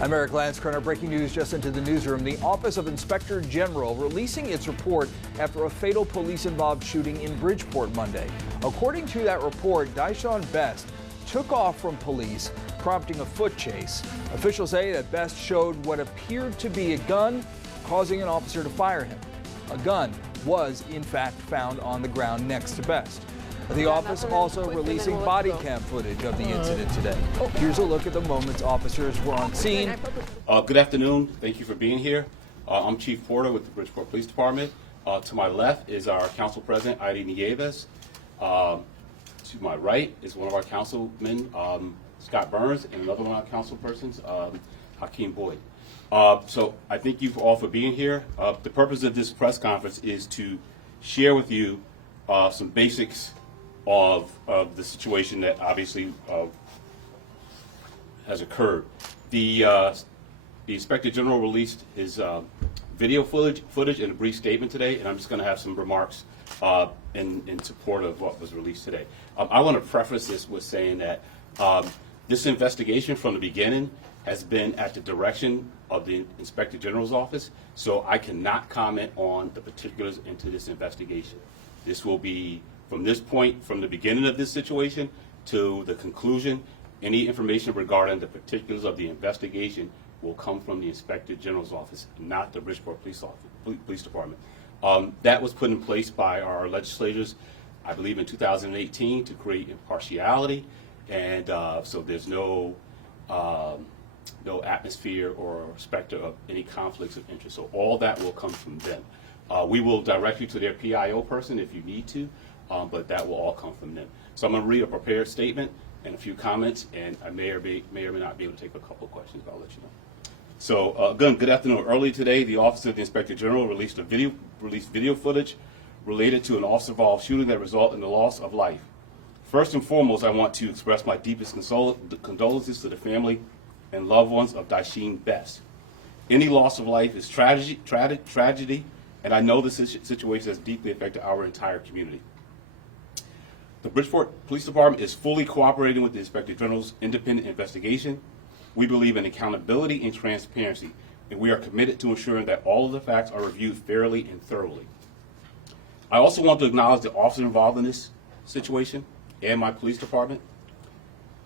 I'm Eric Lanskerner. Breaking news just into the newsroom. The Office of Inspector General releasing its report after a fatal police-involved shooting in Bridgeport Monday. According to that report, Dyshan took off from police, prompting a foot chase. Officials say that Best showed what appeared to be a gun, causing an officer to fire him. A gun was, in fact, found on the ground next to Best. The office also releasing body cam footage of the incident today. Here's a look at the moments officers were on scene. Good afternoon. Thank you for being here. I'm Chief Porter with the Bridgeport Police Department. To my left is our Council President, Aidee Nieves. To my right is one of our councilmen, Scott Burns, and another one of our council persons, Hakeem Boyd. So I thank you all for being here. The purpose of this press conference is to share with you some basics of the situation that obviously has occurred. The Inspector General released his video footage in a brief statement today, and I'm just going to have some remarks in support of what was released today. I want to preface this with saying that this investigation from the beginning has been at the direction of the Inspector General's office, so I cannot comment on the particulars into this investigation. This will be from this point, from the beginning of this situation to the conclusion. Any information regarding the particulars of the investigation will come from the Inspector General's office, not the Bridgeport Police Department. That was put in place by our legislators, I believe, in 2018 to create impartiality, and so there's no atmosphere or specter of any conflicts of interest. So all that will come from them. We will direct you to their PIO person if you need to, but that will all come from them. So I'm going to read a prepared statement and a few comments, and I may or may not be able to take a couple of questions, but I'll let you know. So again, good afternoon. Early today, the Office of the Inspector General released video footage related to an officer-involved shooting that resulted in the loss of life. First and foremost, I want to express my deepest condolences to the family and loved ones of Dyshan Best. Any loss of life is tragedy, and I know this situation has deeply affected our entire community. The Bridgeport Police Department is fully cooperating with the Inspector General's independent investigation. We believe in accountability and transparency, and we are committed to ensuring that all of the facts are reviewed fairly and thoroughly. I also want to acknowledge the officers involved in this situation and my police department.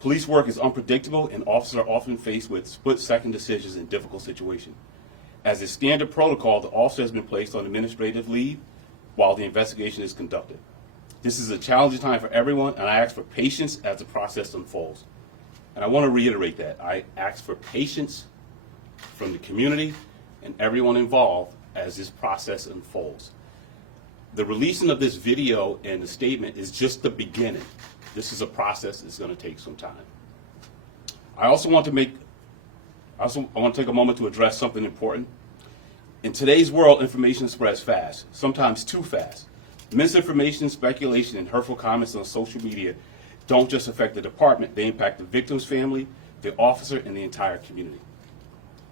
Police work is unpredictable, and officers are often faced with split-second decisions in difficult situations. As a standard protocol, the officer has been placed on administrative leave while the investigation is conducted. This is a challenging time for everyone, and I ask for patience as the process unfolds. And I want to reiterate that. I ask for patience from the community and everyone involved as this process unfolds. The releasing of this video and the statement is just the beginning. This is a process that's going to take some time. I want to take a moment to address something important. In today's world, information spreads fast, sometimes too fast. Misinformation, speculation, and hurtful comments on social media don't just affect the department, they impact the victim's family, the officer, and the entire community.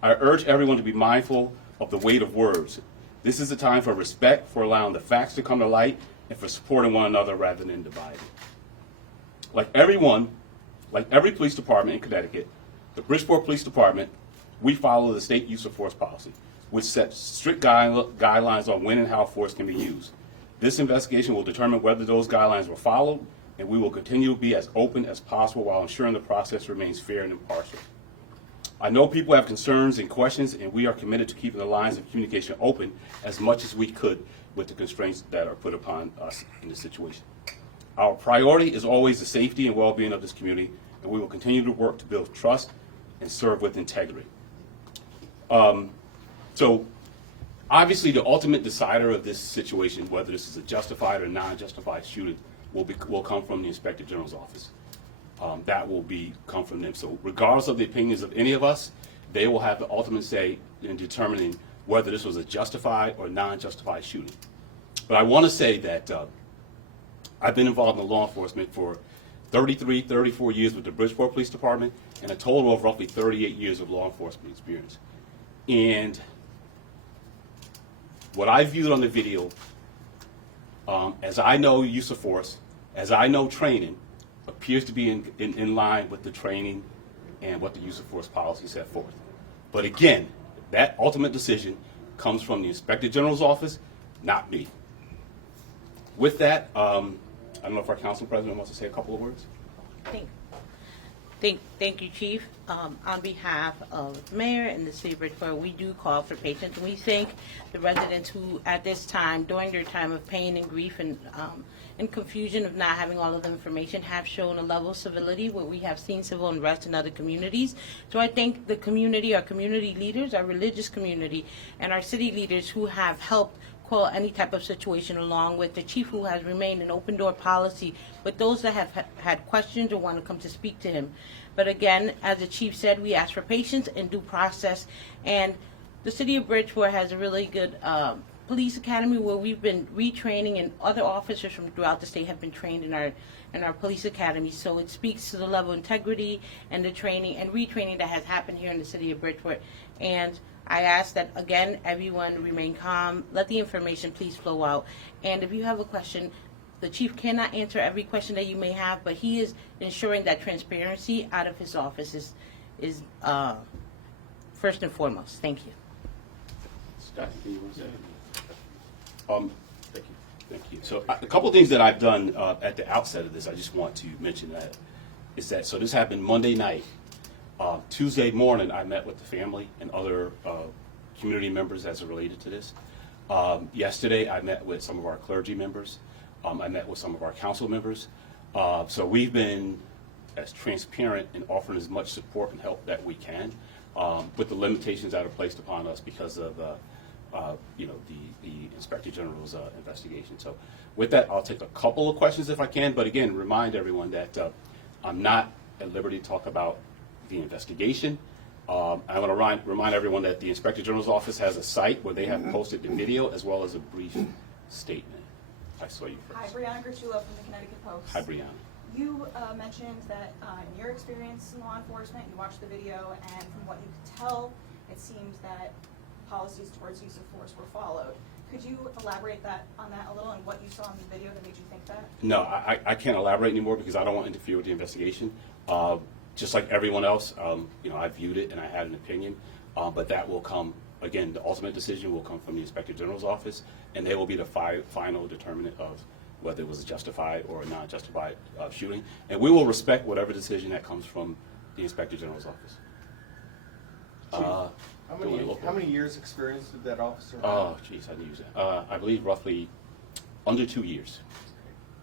I urge everyone to be mindful of the weight of words. This is a time for respect, for allowing the facts to come to light, and for supporting one another rather than dividing. Like every police department in Connecticut, the Bridgeport Police Department, we follow the state use of force policy, which sets strict guidelines on when and how force can be used. This investigation will determine whether those guidelines were followed, and we will continue to be as open as possible while ensuring the process remains fair and impartial. I know people have concerns and questions, and we are committed to keeping the lines of communication open as much as we could with the constraints that are put upon us in this situation. Our priority is always the safety and well-being of this community, and we will continue to work to build trust and serve with integrity. So obviously the ultimate decider of this situation, whether this is a justified or non-justified shooting, will come from the Inspector General's office. That will come from them. So regardless of the opinions of any of us, they will have the ultimate say in determining whether this was a justified or non-justified shooting. But I want to say that I've been involved in law enforcement for 34 years with the Bridgeport Police Department, and a total of roughly 38 years of law enforcement experience. And what I viewed on the video, as I know use of force, as I know training, appears to be in line with the training and what the use of force policy set forth. But again, that ultimate decision comes from the Inspector General's office, not me. With that, I don't know if our council president wants to say a couple of words. Thank you, Chief. On behalf of the mayor and the city of Bridgeport, we do call for patience, and we thank the residents who, at this time, during their time of pain and grief and confusion of not having all of the information, have shown a level of civility where we have seen civil unrest in other communities. So I thank the community, our community leaders, our religious community, and our city leaders who have helped quell any type of situation, along with the chief, who has remained an open door policy with those that have had questions or want to come to speak to him. But again, as the chief said, we ask for patience and due process. And the city of Bridgeport has a really good police academy where we've been retraining, and other officers from throughout the state have been trained in our police academy. So it speaks to the level of integrity and the training and retraining that has happened here in the city of Bridgeport. And I ask that, again, everyone remain calm, let the information please flow out. And if you have a question, the chief cannot answer every question that you may have, but he is ensuring that transparency out of his office is first and foremost. Thank you. Scott, can you want to say anything? Thank you. So a couple of things that I've done at the outset of this, I just want to mention that, is that, so this happened Monday night. Tuesday morning, I met with the family and other community members as it related to this. Yesterday, I met with some of our clergy members. I met with some of our council members. So we've been as transparent and offering as much support and help that we can, with the limitations that are placed upon us because of the Inspector General's investigation. So with that, I'll take a couple of questions if I can, but again, remind everyone that I'm not at liberty to talk about the investigation. I want to remind everyone that the Inspector General's office has a site where they have posted the video as well as a brief statement. I saw you first. Hi, Brianna Gertula from the Connecticut Post. Hi, Brianna. You mentioned that in your experience in law enforcement, you watched the video, and from what you could tell, it seems that policies towards use of force were followed. Could you elaborate on that a little, and what you saw in the video that made you think that? No, I can't elaborate anymore because I don't want to interfere with the investigation. Just like everyone else, I viewed it and I had an opinion, but that will come, again, the ultimate decision will come from the Inspector General's office, and they will be the final determinant of whether it was a justified or a non-justified shooting. And we will respect whatever decision that comes from the Inspector General's office. How many years experience did that officer have? Oh, geez, I didn't use it. I believe roughly under 2 years.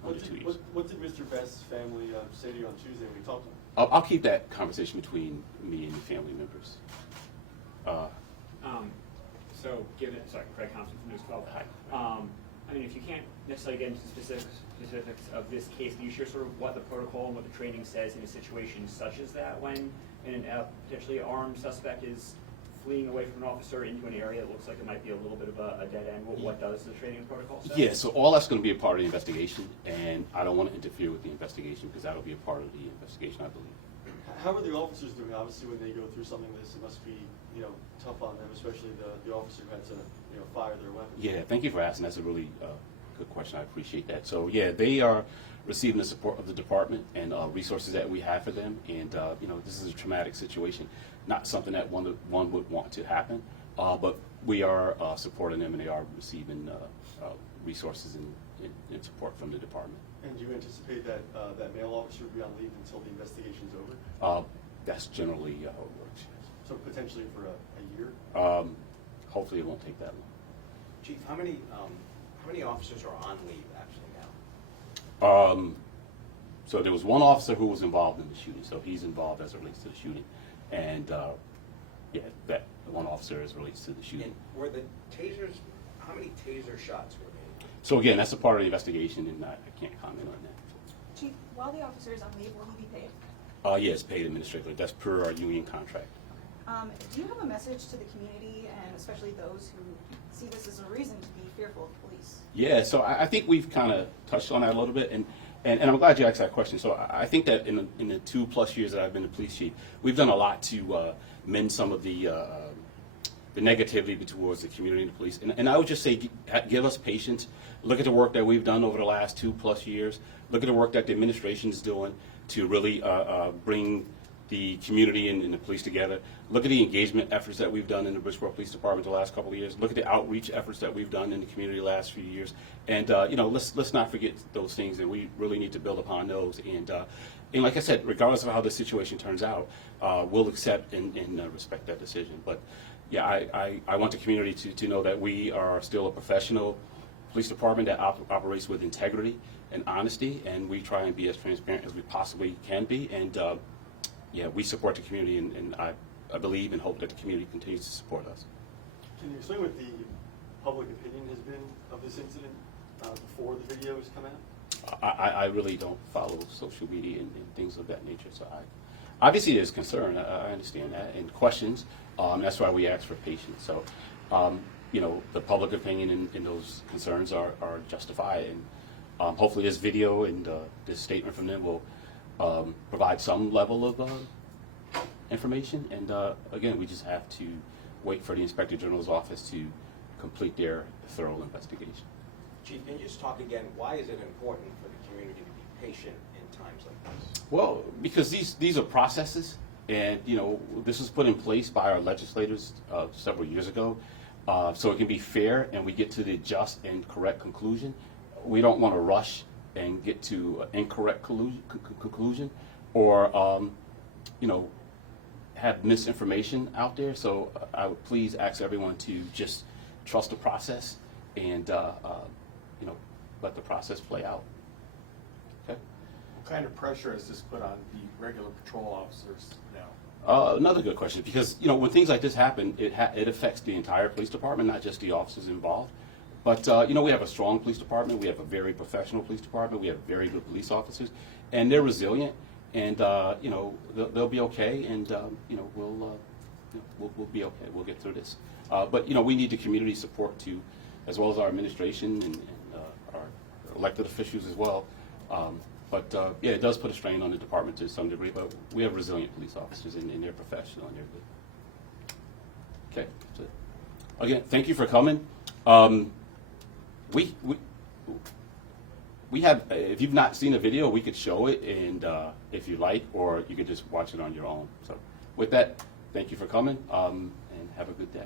What did Mr. Best's family say to you on Tuesday when you talked to him? I'll keep that conversation between me and the family members. So, Craig Thompson from News 12. Hi. I mean, if you can't necessarily get into specifics of this case, can you share sort of what the protocol and what the training says in a situation such as that, when a potentially armed suspect is fleeing away from an officer into an area that looks like it might be a little bit of a dead end? What does the training protocol say? Yeah, so all that's going to be a part of the investigation, and I don't want to interfere with the investigation because that'll be a part of the investigation, I believe. How are the officers doing? Obviously, when they go through something like this, it must be, tough on them, especially the officer who had to, fire their weapon. Yeah, thank you for asking. That's a really good question. I appreciate that. So, yeah, they are receiving the support of the department and resources that we have for them. And, this is a traumatic situation, not something that one would want to happen, but we are supporting them, and they are receiving resources and support from the department. And do you anticipate that that male officer will be on leave until the investigation's over? That's generally how it works. So potentially for a year? Hopefully it won't take that long. Chief, how many officers are on leave actually now? So there was one officer who was involved in the shooting, so he's involved as it relates to the shooting. And that one officer as it relates to the shooting. And were the tasers, how many taser shots were made? So again, that's a part of the investigation, and I can't comment on that. Chief, while the officer is on leave, will he be paid? Yes, paid administratively. That's per our union contract. Do you have a message to the community, and especially those who see this as a reason to be fearful of police? Yeah, so I think we've kind of touched on that a little bit, and I'm glad you asked that question. So I think that in the 2+ years that I've been the police chief, we've done a lot to mend some of the negativity towards the community and the police. And I would just say, give us patience. Look at the work that we've done over the last 2+ years. Look at the work that the administration is doing to really bring the community and the police together. Look at the engagement efforts that we've done in the Bridgeport Police Department the last couple of years. Look at the outreach efforts that we've done in the community the last few years. And let's not forget those things, and we really need to build upon those. And like I said, regardless of how the situation turns out, we'll accept and respect that decision. But yeah, I want the community to know that we are still a professional police department that operates with integrity and honesty, and we try and be as transparent as we possibly can be. And yeah, we support the community, and I believe and hope that the community continues to support us. Can you explain what the public opinion has been of this incident before the video has come out? I really don't follow social media and things of that nature, so obviously there's concern. I understand that, and questions. That's why we ask for patience. So, the public opinion and those concerns are justified, and hopefully this video and this statement from them will provide some level of information. And again, we just have to wait for the Inspector General's office to complete their thorough investigation. Chief, can you just talk again, why is it important for the community to be patient in times like this? Well, because these are processes, and this was put in place by our legislators several years ago, so it can be fair and we get to the just and correct conclusion. We don't want to rush and get to an incorrect conclusion, or have misinformation out there. So I would please ask everyone to just trust the process and let the process play out. Okay. What kind of pressure has this put on the regular patrol officers now? Another good question, because when things like this happen, it affects the entire police department, not just the officers involved. But we have a strong police department. We have a very professional police department. We have very good police officers, and they're resilient. And they'll be okay. And we'll be okay. We'll get through this. But we need the community support too, as well as our administration and our elected officials as well. But yeah, it does put a strain on the department to some degree. But we have resilient police officers, and they're professional and they're good. Okay. So, again, thank you for coming. We have, if you've not seen the video, we could show it, and if you like, or you could just watch it on your own. So with that, thank you for coming, and have a good day.